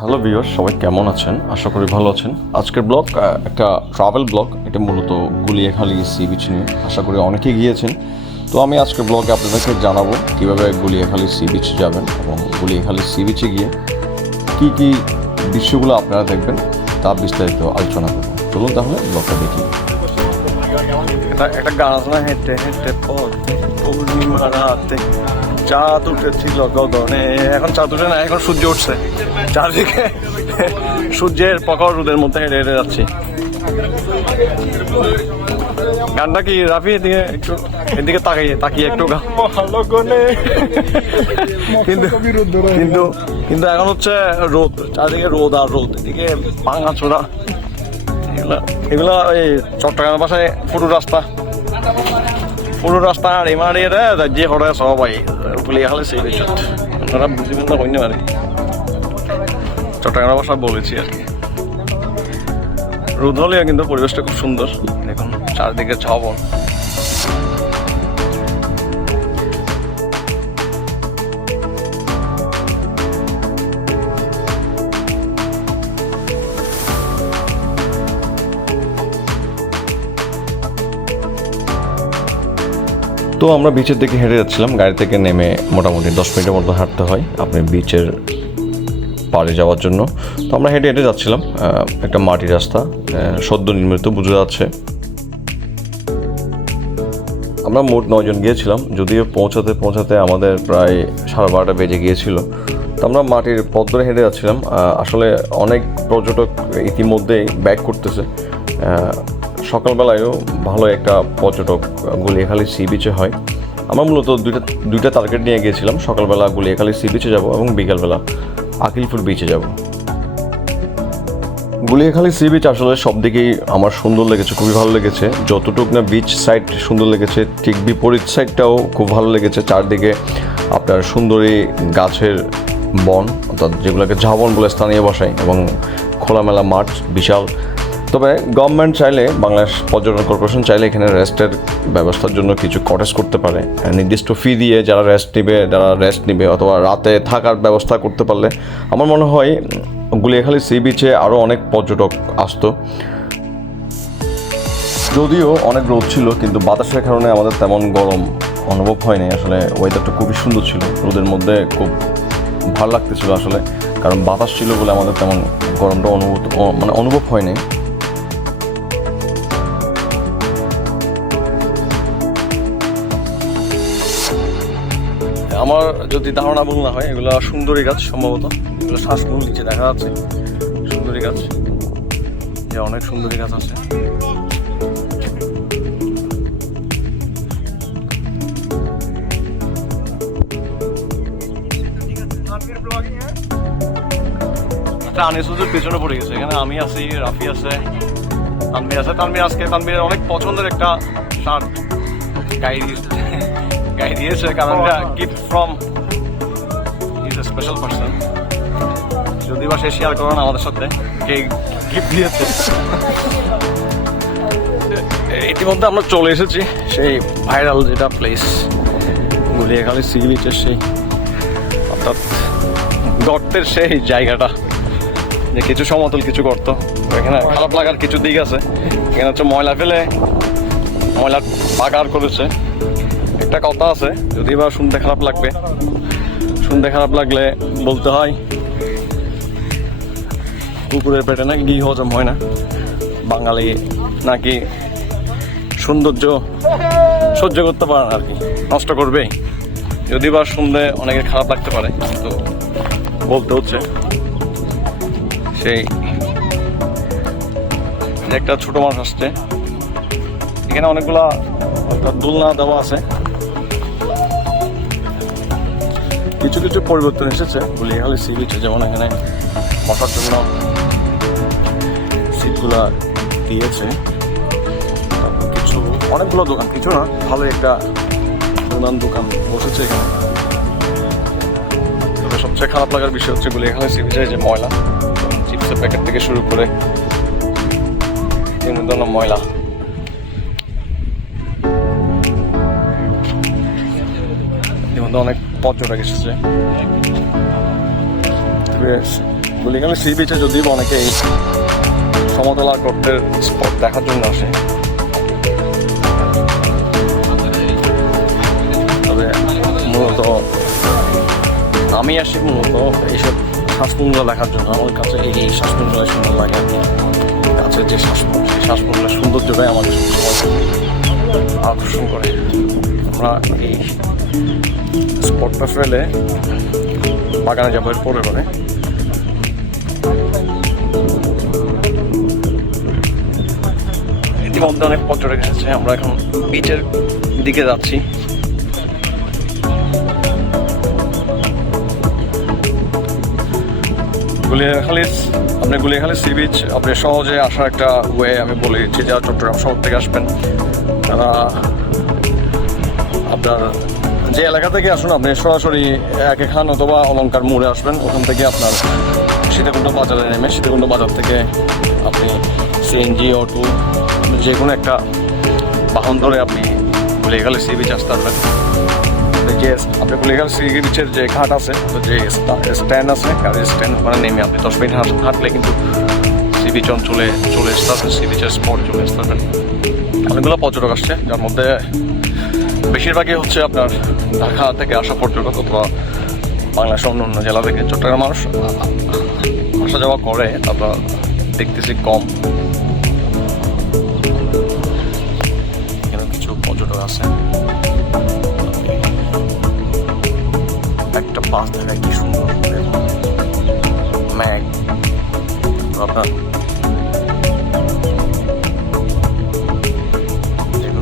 Hello viewers, সবাই কেমন আছেন? আশা করি ভালো আছেন। আজকের ব্লগ একটা ট্রাভেল ব্লগ। এটা মূলত গুলিয়াখালী সি বিচ নিয়ে। আশা করি অনেকেই গিয়েছেন। তো আমি আজকের ব্লগে আপনাদেরকে জানাবো কীভাবে গুলিয়াখালী সি বিচ যাবেন এবং গুলিয়াখালী সি বিচে গিয়ে কী কী দৃশ্যগুলো আপনারা দেখবেন তা বিস্তারিত আলোচনা করবো। চলুন তাহলে ব্লগটা দেখি। একটা গান আছে না, হেঁটে হেঁটে পথে পূর্ণিমা রাতে চাঁদ উঠেছিল গগনে। এখন চাঁদ উঠে না, এখন সূর্য উঠছে। চারদিকে সূর্যের প্রখর রোদের মধ্যে হেঁটে হেঁটে যাচ্ছি। গানটা কি রাফি এদিকে একটু এদিকে তাকিয়ে একটু কিন্তু কিন্তু কিন্তু এখন হচ্ছে রোদ, চারদিকে রোদ আর রোদ, এদিকে ভাঙা ছোড়া। এগুলা এই চট্টগ্রামের পাশে পুরো রাস্তা আর এমারিয়ে যে হরে সবাই গুলিয়াখালী সি বিচ। আপনারা বুঝবেন না হইনি পারে, চট্টগ্রামের ভাষা বলেছি আর কি। রোদ হলেও কিন্তু পরিবেশটা খুব সুন্দর। দেখুন চারদিকে ঝাবন। তো আমরা বিচের দিকে হেঁটে যাচ্ছিলাম। গাড়ি থেকে নেমে মোটামুটি 10 মিনিটের মতো হাঁটতে হয় আপনি বিচের পাড়ে যাওয়ার জন্য। তো আমরা হেঁটে হেঁটে যাচ্ছিলাম। একটা মাটির রাস্তা, সদ্য নির্মিত বোঝা যাচ্ছে। আমরা মোট 9 জন গিয়েছিলাম, যদিও পৌঁছাতে আমাদের প্রায় 12:30 বেজে গিয়েছিল। তো আমরা মাটির পথ ধরে হেঁটে যাচ্ছিলাম। আসলে অনেক পর্যটক ইতিমধ্যেই ব্যাক করতেছে। সকালবেলায়ও ভালো একটা পর্যটক গুলিয়াখালী সি বিচে হয়। আমরা মূলত দুইটা টার্গেট নিয়ে গিয়েছিলাম। সকালবেলা গুলিয়াখালী সি বিচে যাব এবং বিকালবেলা আকিলপুর বিচে যাব। গুলিয়াখালী সি বিচ আসলে সব দিকেই আমার সুন্দর লেগেছে, খুবই ভালো লেগেছে। যতটুকু না বিচ সাইড সুন্দর লেগেছে, ঠিক বিপরীত সাইডটাও খুব ভালো লেগেছে। চারদিকে আপনার সুন্দরী গাছের বন, অর্থাৎ যেগুলোকে ঝাবন বলে স্থানীয় ভাষায়, এবং খোলামেলা মাঠ বিশাল। তবে গভর্নমেন্ট চাইলে, বাংলাদেশ পর্যটন কর্পোরেশন চাইলে এখানে রেস্টের ব্যবস্থার জন্য কিছু কটেজ করতে পারে। নির্দিষ্ট ফি দিয়ে যারা রেস্ট নিবে অথবা রাতে থাকার ব্যবস্থা করতে পারলে আমার মনে হয় গুলিয়াখালী সি বিচে আরও অনেক পর্যটক আসতো। যদিও অনেক রোদ ছিল, কিন্তু বাতাসের কারণে আমাদের তেমন গরম অনুভব হয়নি। আসলে ওয়েদারটা খুবই সুন্দর ছিল। রোদের মধ্যে খুব ভালো লাগতেছিল আসলে, কারণ বাতাস ছিল বলে আমাদের তেমন গরমটা অনুভব হয়নি। আমার যদি ধারণা ভুল না হয়, এগুলো সুন্দরী গাছ সম্ভবত। এগুলো শ্বাসমূল নিচে দেখা যাচ্ছে সুন্দরী গাছ, যে অনেক সুন্দরী গাছ আছে। আনিসুজের পেছনে পড়ে গেছে। এখানে আমি আছি, রাফি আছে, তানভীর আছে। তানভীরের অনেক পছন্দের একটা শার্ট গাই দিয়েছে, কারণ gift from is a special person. যদি বা সে শেয়ার করেন আমাদের সাথে কে গিফট দিয়েছে। ইতিমধ্যে আমরা চলে এসেছি সেই ভাইরাল যেটা প্লেস, গুলিয়াখালী সি বিচের সেই, অর্থাৎ গর্তের সেই জায়গাটা, যে কিছু সমতল কিছু গর্ত। এখানে খারাপ লাগার কিছু দিক আছে। এখানে হচ্ছে ময়লা ফেলে ময়লা পাকার করেছে। একটা কথা আছে, যদি বা শুনতে খারাপ লাগলে বলতে হয় কুকুরের পেটে নাকি ঘি হজম হয় না। বাঙালি নাকি সৌন্দর্য সহ্য করতে পারে না আর কি, নষ্ট করবেই। যদি বা শুনতে অনেকের খারাপ লাগতে পারে, তো বলতে হচ্ছে। সেই একটা ছোট মাছ আসছে। এখানে অনেকগুলা দোলনা দেওয়া আছে। কিছু কিছু পরিবর্তন এসেছে গুলিয়াখালী সি বিচে, যেমন এখানে বসার জন্য সিটগুলা দিয়েছে। কিছু অনেকগুলো দোকান, কিছু না, ভালো একটা দোকান বসেছে এখানে। তবে সবচেয়ে খারাপ লাগার বিষয় হচ্ছে গুলিয়াখালী সি বিচে যে ময়লা, চিপসের প্যাকেট থেকে শুরু করে বিভিন্ন ধরনের ময়লা। অনেক পর্যটক এসেছে। তবে গুলিখালি সি বিচে যদিও অনেকেই সমতলা গর্তের স্পট দেখার জন্য আসে, তবে মূলত আমি আসি মূলত এইসব শ্বাসমূলগুলো দেখার জন্য। আমার কাছে এই শ্বাসমূলগুলো সুন্দর লাগে, কাছের যে শ্বাসমূল সেই শ্বাসমূলের সৌন্দর্যটাই আমাকে আকর্ষণ করে। আমরা এই স্পটটা ফেলে বাগানে যাবো এর পরে করে। ইতিমধ্যে অনেক পর্যটক এসেছে, আমরা এখন বিচের দিকে যাচ্ছি। গুলিয়াখালী সি বিচ আপনি সহজে আসার একটা ওয়ে আমি বলে দিচ্ছি। যারা চট্টগ্রাম শহর থেকে আসবেন তারা আপনার যে এলাকা থেকে আসুন, আপনি সরাসরি একে খান অথবা অলঙ্কার মোড়ে আসবেন। ওখান থেকে আপনার সীতাকুণ্ড বাজারে নেমে সীতাকুণ্ড বাজার থেকে আপনি সিএনজি অটো যে কোনো একটা বাহন ধরে আপনি গুলিয়াখালী সি বিচ আসতে পারবেন। যে আপনি গুলিয়াখালী সি বিচের যে ঘাট আছে, যে স্ট্যান্ড আছে, গাড়ির স্ট্যান্ড, ওখানে নেমে আপনি 10 মিনিট হাঁটলে কিন্তু সি বিচ অঞ্চলে চলে আসতে পারবেন, সি বিচের স্পট চলে আসতে পারবেন। অনেকগুলো পর্যটক আসছে, যার মধ্যে বেশিরভাগই হচ্ছে আপনার ঢাকা থেকে আসা পর্যটক অথবা বাংলাদেশের অন্য অন্য জেলা থেকে। চট্টগ্রাম মানুষ আসা যাওয়া করে, তারপর দেখতেছি কম, এখানে কিছু পর্যটক আছে। একটা বাস দেখায় কি সুন্দর ম্যাগ, আপনার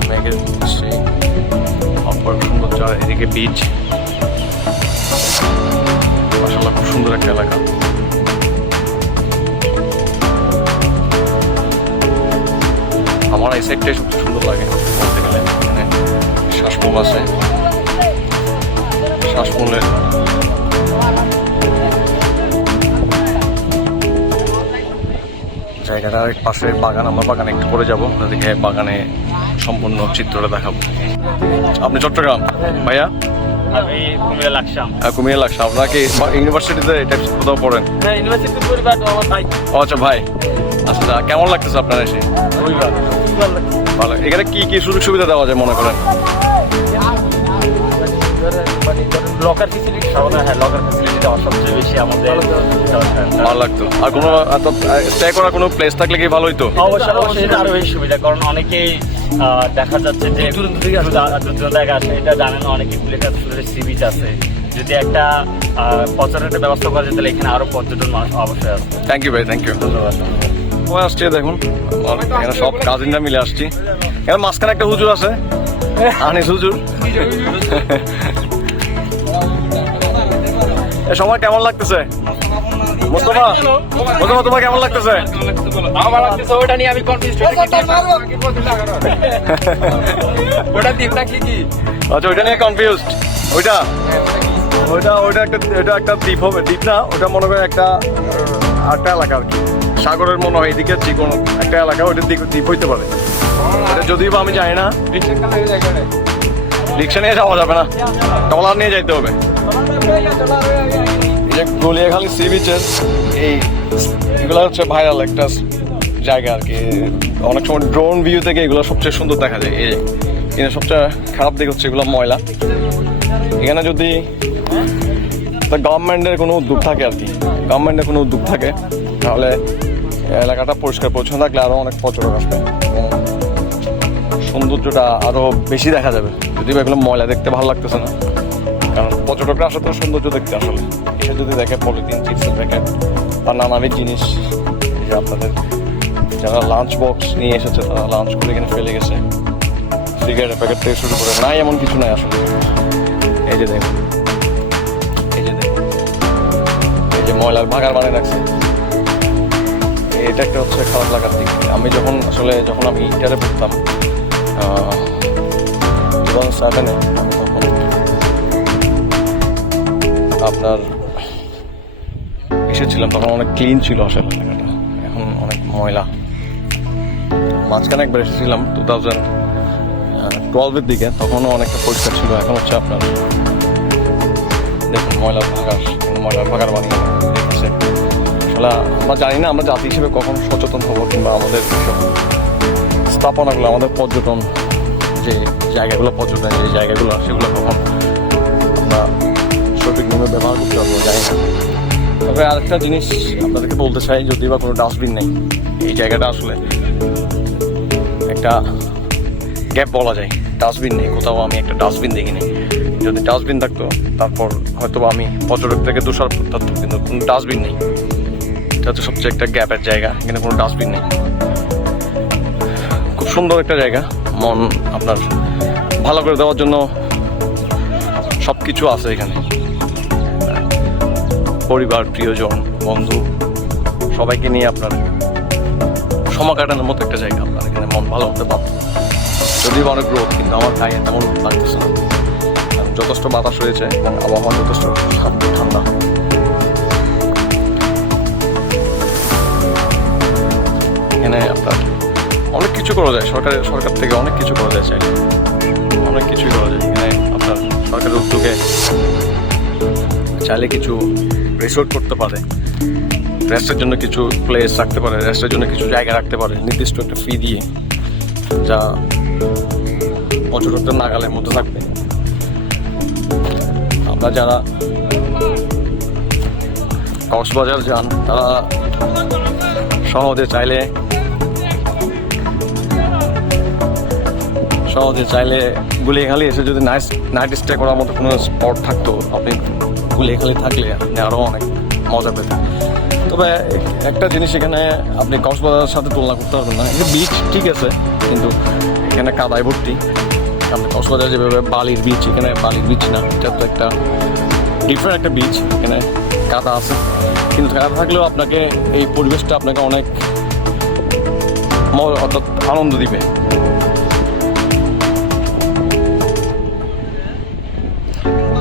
ম্যাগের সেই অপর সৌন্দর্য। এদিকে বিচ, মাশাআল্লাহ খুব সুন্দর একটা এলাকা। আমার এই সাইডটাই সবচেয়ে সুন্দর লাগে বলতে গেলে। এখানে শ্বাসমূল আছে, শ্বাসমূলের জায়গাটার পাশে বাগান। আমরা বাগানে একটু পরে যাবো, আপনাদেরকে বাগানে সম্পূর্ণ চিত্রটা দেখাবো। আপনি চট্টগ্রাম ভাইয়া? আমি কুমিল্লা লাকসাম। কুমিল্লা লাকসাম। আপনাকে ইউনিভার্সিটিতে এটা কোথাও পড়েন? হ্যাঁ, ইউনিভার্সিটি পরিবার আমার ভাই। আচ্ছা ভাই, আচ্ছা কেমন লাগতেছে আপনার এসে? খুবই ভালো, খুবই ভালো লাগছে। ভালো। এখানে কি কি সুযোগ সুবিধা দেওয়া যায় মনে করেন? লকার ফেসিলিটি হ্যাঁ, লকার ফেসিলিটিটা সবচেয়ে বেশি আমাদের ভালো লাগতো। আর কোনো স্টে করার কোনো প্লেস থাকলে কি ভালো হইতো? অবশ্যই অবশ্যই, এটা আরো বেশি সুবিধা, কারণ অনেকেই দেখা যাচ্ছে যে দূর জায়গা আসে, এটা জানে না অনেকে। গুলিয়াখালী সি বিচ আছে, যদি একটা পর্যটনের ব্যবস্থা করা যায় তাহলে এখানে আরো পর্যটন মানুষ অবশ্যই আসবে। থ্যাংক ইউ ভাই, থ্যাংক ইউ। সবাই আসছে দেখুন, এখানে সব কাজিনরা মিলে আসছি। এখানে মাঝখানে একটা হুজুর আছে, আনিস হুজুর। সময় কেমন লাগতেছে মুস্তফা? মুস্তফা তোমার কেমন লাগতেছে? আমার লাগতেছে ওটা নিয়ে আমি কনফিউজ হয়ে গেছি। ওটা দ্বীপ নাকি কি? আচ্ছা, ওইটা নিয়ে কনফিউজড। ওইটা একটা দ্বীপ হবে, দ্বীপ না, ওটা মনে করেন একটা এলাকা আর কি, সাগরের মনে হয় এদিকে যে কোনো একটা এলাকা, ওইটা দ্বীপ হইতে পারে। এটা যদিও বা আমি জানি না, রিক্সা নিয়ে যাওয়া যাবে না, ট্রলার নিয়ে যাইতে হবে। গুলিয়াখালী সি বিচের এগুলো হচ্ছে ভাইরাল একটা জায়গা আর কি। অনেক সময় ড্রোন ভিউ থেকে এগুলো সবচেয়ে সুন্দর দেখা যায়। এখানে সবচেয়ে খারাপ দিক হচ্ছে এগুলো ময়লা। এখানে যদি গভর্নমেন্টের কোনো উদ্যোগ থাকে আর কি, গভর্নমেন্টের কোনো উদ্যোগ থাকে, তাহলে এলাকাটা পরিষ্কার পরিচ্ছন্ন থাকলে আরও অনেক পর্যটক আসবে এবং সৌন্দর্যটা আরও বেশি দেখা যাবে। যদি এগুলো ময়লা দেখতে ভালো লাগতেছে না, কারণ পর্যটকরা আসলে তো সৌন্দর্য দেখতে আসলে এসে যদি দেখে পলিথিন, চিপসের প্যাকেট বা নানাবিধ জিনিস, এই যে আপনাদের যারা লাঞ্চ বক্স নিয়ে এসেছে তারা লাঞ্চ করে এখানে ফেলে গেছে, সিগারেটের প্যাকেট থেকে শুরু করে, নাই এমন কিছু নাই আসলে। এই যে দেখুন, এই যে ময়লার ভাগার বানিয়ে রাখছে, এটা একটা হচ্ছে খারাপ লাগার দিক। আমি যখন আমি ইন্টারে পড়তাম 2007-এ, আমি তখন আপনার এসেছিলাম, তখন অনেক ক্লিন ছিল আসলে এলাকাটা, এখন অনেক ময়লা। মাঝখানে একবার এসেছিলাম 2012-এর দিকে, তখনও অনেকটা পরিষ্কার ছিল। এখন হচ্ছে আপনার দেখুন ময়লার ভাগার বানিয়ে রেখেছে, আসলে আমরা জানি না আমরা জাতি হিসেবে কখন সচেতন হব, কিংবা আমাদের স্থাপনাগুলো, আমাদের পর্যটন যে জায়গাগুলো, পর্যটনের যে জায়গাগুলো, সেগুলো কখন আমরা সঠিকভাবে ব্যবহার করতে পারবো জানি না। তবে আরেকটা জিনিস আপনাদেরকে বলতে চাই, যদি বা কোনো ডাস্টবিন নেই, এই জায়গাটা আসলে একটা গ্যাপ বলা যায়। ডাস্টবিন নেই কোথাও, আমি একটা ডাস্টবিন দেখিনি। যদি ডাস্টবিন থাকতো তারপর হয়তো আমি পর্যটক থেকে দোষারোপ করতে পারতাম, কিন্তু কোনো ডাস্টবিন নেই। এটা হচ্ছে সবচেয়ে একটা গ্যাপের জায়গা, এখানে কোনো ডাস্টবিন নেই। খুব সুন্দর একটা জায়গা, মন আপনার ভালো করে দেওয়ার জন্য সব কিছু আছে এখানে। পরিবার, প্রিয়জন, বন্ধু সবাইকে নিয়ে আপনার সময় কাটানোর মতো একটা জায়গা। আপনার এখানে মন ভালো হতে পারত, যদিও অনেক রোদ, কিন্তু আমার গায়ে তেমন রোদ লাগতেছে না। যথেষ্ট বাতাস রয়েছে এবং আবহাওয়া যথেষ্ট শান্ত, ঠান্ডা। এখানে আপনার অনেক কিছু করা যায়, সরকার থেকে অনেক কিছু করা যায়, চাইলে অনেক কিছুই করা যায়। এখানে আপনার সরকারের উদ্যোগে চাইলে কিছু রিসোর্ট করতে পারে, রেস্টের জন্য কিছু প্লেস রাখতে পারে, রেস্টের জন্য কিছু জায়গা রাখতে পারে নির্দিষ্ট একটা ফি দিয়ে, যা পর্যটকদের নাগালের মধ্যে থাকবে। আমরা যারা কক্সবাজার যান তারা সহজে চাইলে গুলিয়াখালী এসে যদি নাইট স্টে করার মতো কোনো স্পট থাকতো, আপনি গুলিয়াখালী থাকলে আপনি আরও অনেক মজা পেতেন। তবে একটা জিনিস, এখানে আপনি কক্সবাজারের সাথে তুলনা করতে পারবেন না। এখানে বিচ ঠিক আছে, কিন্তু এখানে কাদায় ভর্তি। আপনি কক্সবাজার যেভাবে বালির বিচ, এখানে বালির বিচ না, এটা তো একটা ডিফারেন্ট একটা বিচ। এখানে কাদা আছে, কিন্তু কাদা থাকলেও আপনাকে এই পরিবেশটা আপনাকে অনেক অর্থাৎ আনন্দ দিবে।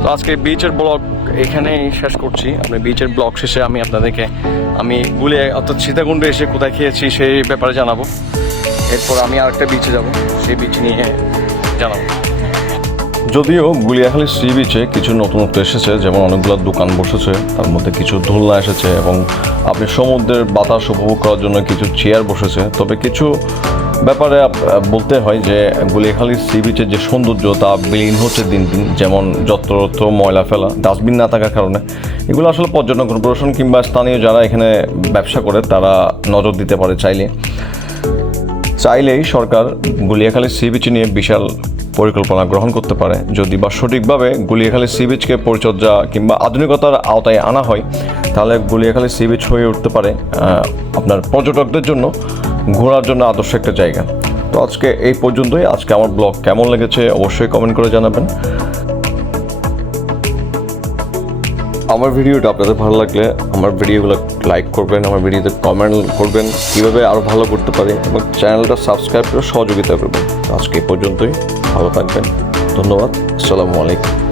তো আজকে বিচের ব্লগ এখানেই শেষ করছি। আপনি বিচের ব্লগ শেষে আমি আপনাদেরকে অর্থাৎ সীতাকুণ্ডে এসে কোথায় খেয়েছি সেই ব্যাপারে জানাবো। এরপর আমি আরেকটা বিচে যাব, সেই বিচ নিয়ে জানাবো। যদিও গুলিয়াখালী সি বিচে কিছু নতুনত্ব এসেছে, যেমন অনেকগুলো দোকান বসেছে, তার মধ্যে কিছু দোলনা এসেছে এবং আপনি সমুদ্রের বাতাস উপভোগ করার জন্য কিছু চেয়ার বসেছে। তবে কিছু ব্যাপারে বলতে হয় যে গুলিয়াখালী সি বিচের যে সৌন্দর্য তা বিলীন হচ্ছে দিন দিন। যেমন যত্রতত্র ময়লা ফেলা, ডাস্টবিন না থাকার কারণে এগুলো আসলে পর্যটন কর্পোরেশন কিংবা স্থানীয় যারা এখানে ব্যবসা করে তারা নজর দিতে পারে। চাইলেই সরকার গুলিয়াখালী সি বিচ নিয়ে বিশাল পরিকল্পনা গ্রহণ করতে পারে। যদি বা সঠিকভাবে গুলিয়াখালী সি বিচকে পরিচর্যা কিংবা আধুনিকতার আওতায় আনা হয়, তাহলে গুলিয়াখালী সি বিচ হয়ে উঠতে পারে আপনার পর্যটকদের জন্য ঘোরার জন্য আদর্শ একটা জায়গা। তো আজকে এই পর্যন্তই। আজকে আমার ব্লগ কেমন লেগেছে অবশ্যই কমেন্ট করে জানাবেন। আমার ভিডিওটা আপনাদের ভালো লাগলে আমার ভিডিওগুলো লাইক করবেন, আমার ভিডিওতে কমেন্ট করবেন কীভাবে আরও ভালো করতে পারি, এবং চ্যানেলটা সাবস্ক্রাইব করে সহযোগিতা করবেন। আজকে এই পর্যন্তই, ভালো থাকবেন, ধন্যবাদ, আসসালামু আলাইকুম।